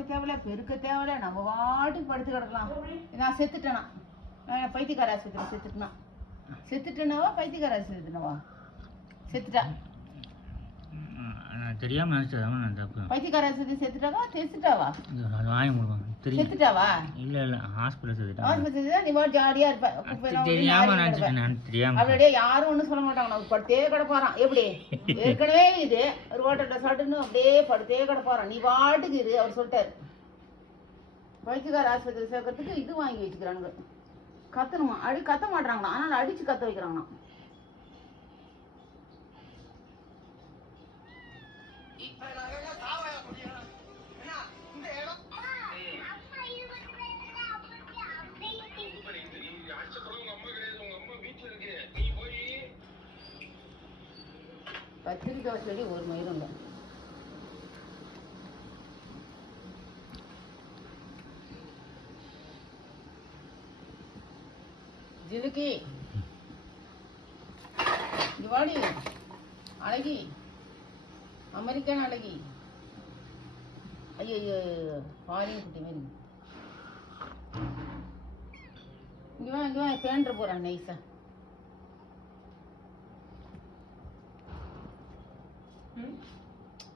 பார்க்க தேவையில்ல, பெருக்க தேவையில்ல, நம்ம வாட்டுக்கு படுத்து கிடக்கலாம். நான் செத்துட்டேனா? பைத்தியக்கார ஆஸ்பத்திரி செத்துட்டேனாவா பைத்தியக்கார ஆஸ்பத்திரினவா? செத்துட்டா தெரியாம நினைச்சதாம நான் தப்பு. பைத்தியக்கார ஆஸ்பத்திரி செத்துட்டாவா? வாங்கி முடியும் செத்துட்டாவா? இல்ல ஹாஸ்பிட்டல் செத்துட்டா. ஹாஸ்பிட்டல் நீ வாட் ஜாலியா இருப்ப. தெரியாம நினைச்சிட்டேன் நான். தெரியாம அப்படியே யாரும் ஒன்றும் சொல்ல மாட்டாங்க. நம்ம படுத்தே கிடப்பாரான். எப்படி ஏற்கனவே இது ஒரு ஹோட்டல்ல சட்டுன்னு அப்படியே படுத்தே கிடப்பாரான். நீ பாட்டுக்கு இரு அவர் சொல்லிட்டாரு. பைத்தியக்கார ஆஸ்பத்திரி சேர்க்கறதுக்கு இது வாங்கி வச்சுக்கிறானுங்க. கத்தணுமா? கத்த மாட்டாங்களா? ஆனால் அடிச்சு கத்த வைக்கிறாங்கண்ணா. கத்திரிக்காய் செடி ஒரு மயிரும் இல்லை. ஜிலுக்கி வாடி அழகி, அமெரிக்கன் அழகி. ஐயோ ஃபாரின் குட்டி மாதிரி. இங்கே வா பேண்ட்ரு போகிறான் நைஸா.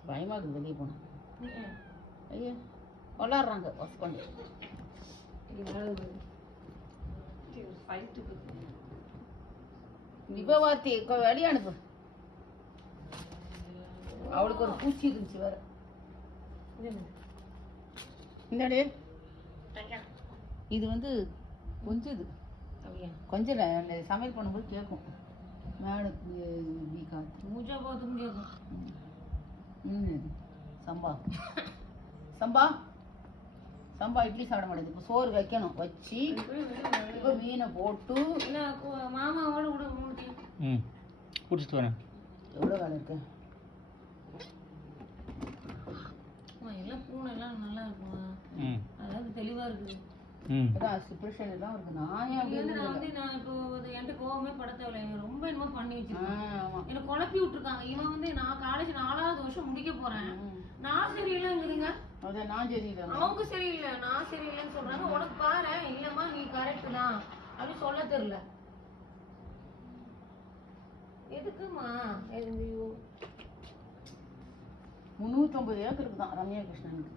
பயமாக இருக்குது வெளியே போனேன். ஐயோ விளாட்றாங்க ஹஸ்பண்ட். விபவார்த்தி வெளியே அனுப்பு. அவளுக்கு ஒரு பூச்சி இருந்துச்சு வேற. இந்தாடே இது வந்து கொஞ்சம் இது கொஞ்சம் சமையல் பண்ணும்போது கேட்கும். மேடக்கு வீக்கா மூஜா பார்த்தும் கேட்கும். சம்பா சம்பா சம்பா இட்லி சாப்பிட மாட்டேது. இப்போ சோறு வைக்கணும். வச்சு இப்போ மீனை போட்டு மாமாவோட கூட குடிச்சிட்டு வரேன். எவ்வளோ வேலை இருக்கு? எல்லாம் பூனை எல்லாம் நல்லா இருக்கும். அதாவது தெளிவா இருக்குது. எல்லாம் இருக்கு. நான் இப்போ என்கிட்ட கோவமே பட தேவையில்லை. ரொம்ப என்னமோ பண்ணி வச்சிருக்கேன். எனக்கு குழப்பி விட்டுருக்காங்க. இவன் வந்து நான் காலேஜ் 4வது வருஷம் முடிக்க போறேன். நான் சரியில்லைங்குதுங்க. அவங்க சரியில்லை, நான் சரியில்லைன்னு சொல்றாங்க. உனக்கு பாரு இல்லம்மா நீ கரெக்ட் தான் அப்படின்னு சொல்ல தெரியல. எதுக்குமா 350 ஏக்கருக்கு தான் ரம்யா கிருஷ்ணனுக்கு.